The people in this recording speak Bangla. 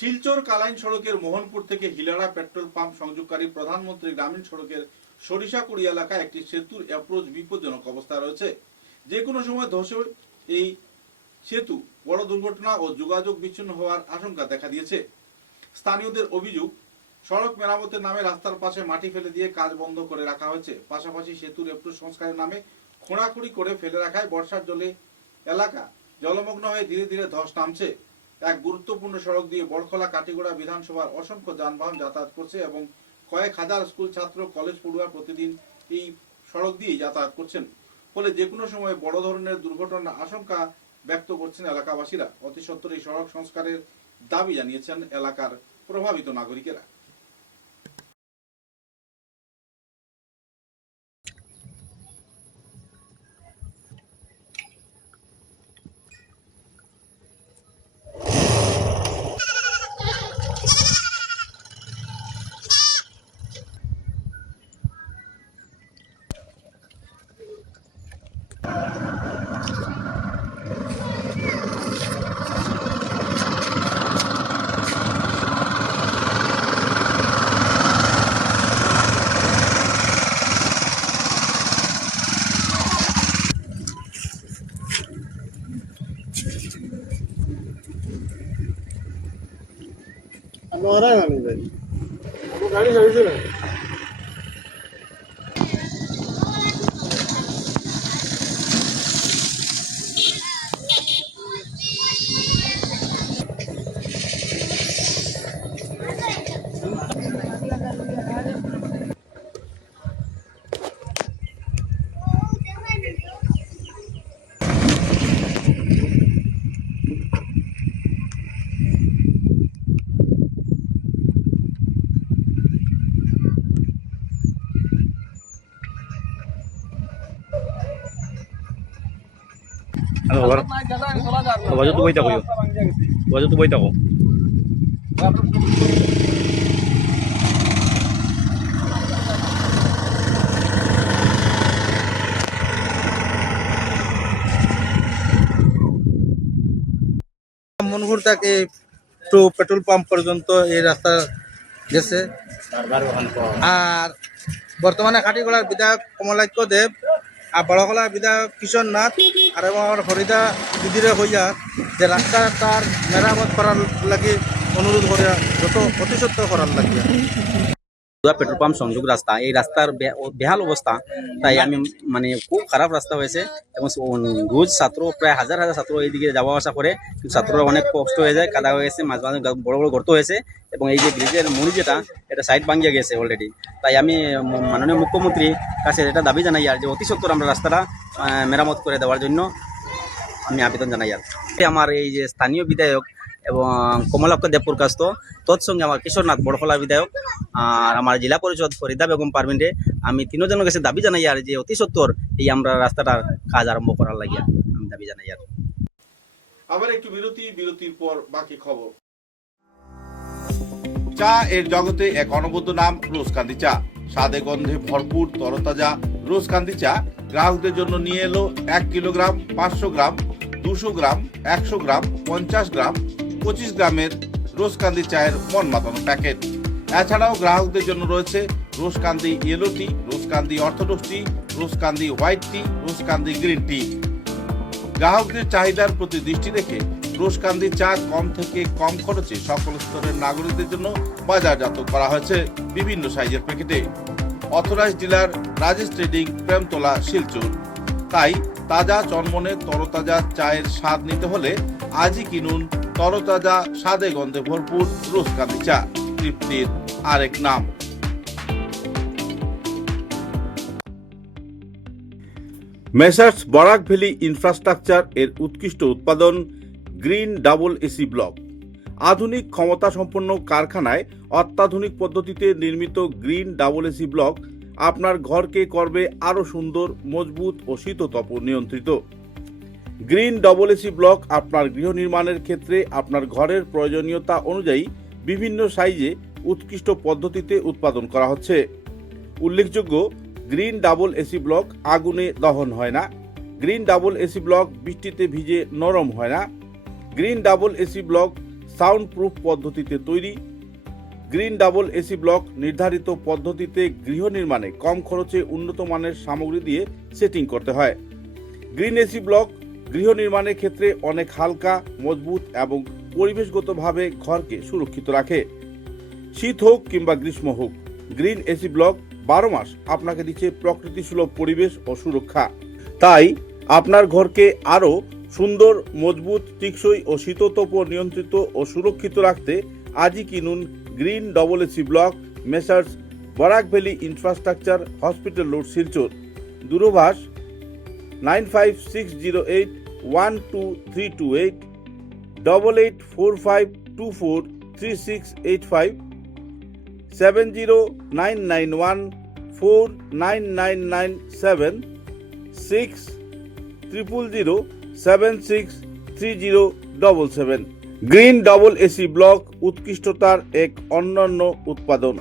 শিলচর কালাইন সড়কের মোহনপুর থেকে হিলাড়া পেট্রোল পাম্প সংযোগকারী প্রধানমন্ত্রী গ্রামীণ সড়কের সরিষাকুড়ি এলাকায় একটি সেতুর অ্যাপ্রোচ বিপজ্জনক অবস্থায় রয়েছে। যে কোনো সময় ধসে এই সেতু বড় দুর্ঘটনা ও যোগাযোগ বিচ্ছিন্ন হওয়ার আশঙ্কা দেখা দিয়েছে। স্থানীয়দের অভিযোগ, সড়ক মেরামতের নামে রাস্তার পাশে মাটি ফেলে দিয়ে কাজ বন্ধ করে রাখা হয়েছে। পাশাপাশি সেতুর অ্যাপ্রোচ সংস্কারের নামে খোঁড়াখুঁড়ি করে ফেলে রাখায় বর্ষার জলে এলাকা জলমগ্ন হয়ে ধীরে ধীরে ধস নামছে। এক গুরুত্বপূর্ণ সড়ক দিয়ে বড়খলা কাটিগড়া বিধানসভার অসংখ্য যানবাহন যাতায়াত করছে এবং কয়েক হাজার স্কুল ছাত্র, কলেজ পড়ুয়া প্রতিদিন এই সড়ক দিয়ে যাতায়াত করছেন। ফলে যে কোনো সময় বড় ধরনের দুর্ঘটনার আশঙ্কা ব্যক্ত করছেন এলাকাবাসীরা। অতি সত্বর এই সড়ক সংস্কারের দাবি জানিয়েছেন এলাকার প্রভাবিত নাগরিকেরা। गाड़ी गाड़ी से वजह तो वही तक वजह तो वही तक মনপুর থেকে টু পেট্রোল পাম্প পর্যন্ত এই রাস্তা গেছে। আর বর্তমানে খাটিগড়ার বিধায়ক কমলাক্ষ দেব আর বড়খলার বিধায়ক কিশোর নাথ আর আমার হরিদা দিদিরে হইয়া যে রাস্তাটার মেরামত করার লাগে অনুরোধ করে যত অতি সত্ত্বর করার লাগে। পেট্রোল পাম্প সংযোগ রাস্তা, এই রাস্তার বেহাল অবস্থা, তাই আমি মানে খুব খারাপ রাস্তা হয়েছে এবং রোজ ছাত্র প্রায় হাজার হাজার ছাত্র এইদিকে যাওয়া আসা করে, কিন্তু ছাত্ররা অনেক কষ্ট হয়ে যায়, কাদা হয়ে গেছে, মাঝে মাঝে বড় বড় গর্ত হয়েছে এবং এই যে ব্রিজের মুড়ি যেটা এটা সাইড ভাঙিয়ে গেছে অলরেডি। তাই আমি মাননীয় মুখ্যমন্ত্রীর কাছে এটা দাবি জানাই আর যে অতি সত্বর আমরা রাস্তাটা মেরামত করে দেওয়ার জন্য আমি আবেদন জানাই। আর আমার এই যে স্থানীয় বিধায়ক এবং কমলাক্ষ দেবপুরকাস্ত, তৎসঙ্গে আমার কিশোরনাথ বড়খলার বিধায়ক আর আমার জেলা পরিষদ ফরিদা বেগম পারভিনরে আমি তিনজনের কাছে দাবি জানাই আর যে অতি সত্বর এই আমরা রাস্তাটার কাজ আরম্ভ করার লাগিয়া আমি দাবি জানাই। আর আবার একটু বিরতির পর বাকি খবর। চা এর জগতে এক অনবদ্য নাম রোজকান্দি চা। স্বাদে গন্ধে ভরপুর তরতাজা রোজকান্দি চা গ্রাহকদের জন্য নিয়ে এলো 1 কিলোগ্রাম, 500 গ্রাম, 200 গ্রাম, 100 গ্রাম, 50 গ্রাম, 25 গ্রামের রোজকান্দি চায়ের মন মাতানো প্যাকেট। এছাড়াও গ্রাহকদের জন্য রয়েছে রোজকান্দি ইয়েলো টি, রোজকান্দি অর্থোডক্স টি, রোজকান্দি হোয়াইট টি, রোজকান্দি গ্রিন টি। গ্রাহকদের চাহিদার প্রতি দৃষ্টি রেখে রোজকান্দি চা কম থেকে কম খরচে সকল স্তরের নাগরিকদের জন্য বাজারজাত করা হয়েছে বিভিন্ন সাইজের প্যাকেটে। Authorised dealer Rajesh trading, Premtala, Silchar. তাই তাজা চনমনে তরতাজা চায়ের স্বাদ নিতে হলে আজই কিনুন তরতাজা স্বাদে গন্ধে ভরপুর রোজকান্দি চা, তৃপ্তির আরেক নাম। মেসার্স বরাক ভ্যালি ইনফ্রাস্ট্রাকচার এর উৎকৃষ্ট উৎপাদন গ্রিন ডাবল এসি ব্লক। আধুনিক ক্ষমতা সম্পন্ন কারখানায় অত্যাধুনিক পদ্ধতিতে নির্মিত গ্রিন ডাবল এসি ব্লক আপনার ঘরকে করবে আরো সুন্দর, মজবুত ও শীততাপ নিয়ন্ত্রিত। গ্রিন ডাবল এসি ব্লক আপনার গৃহ নির্মাণের ক্ষেত্রে আপনার ঘরের প্রয়োজনীয়তা অনুযায়ী বিভিন্ন সাইজে উৎকৃষ্ট পদ্ধতিতে উৎপাদন করা হচ্ছে। উল্লেখযোগ্য, গ্রিন ডাবল এসি ব্লক আগুনে দহন হয় না। গ্রিন ডাবল এসি ব্লক বৃষ্টিতে ভিজে নরম হয় না। Green double AC block sound proof পদ্ধতিতে তৈরি। গ্রিন ডাবল এসি ব্লক নির্ধারিত পদ্ধতিতে গৃহ নির্মাণে কম খরচে উন্নত মানের সামগ্রী দিয়ে সেটিং করতে হয়। গ্রিন এসি ব্লক গৃহ নির্মাণের ক্ষেত্রে অনেক হালকা, মজবুত এবং পরিবেশগতভাবে ঘরকে সুরক্ষিত রাখে। শীত হোক কিংবা গ্রীষ্ম হোক, গ্রিন এসি ব্লক 12 মাস আপনাকে দিচ্ছে প্রকৃতি সুলভ পরিবেশ ও সুরক্ষা। তাই আপনার ঘরকে আরও সুন্দর, মজবুত, টেকসই ও শীততাপ নিয়ন্ত্রিত ও সুরক্ষিত রাখতে আজই কিনুন green double AC block, messrs Barak valley infrastructure, hospital road, Silchar. দূরভাষ 9560812328, 8845243685, 70991499997, 6000763077। গ্রিন ডবল এসি ব্লক উৎকৃষ্টতার এক অনন্য উৎপাদন।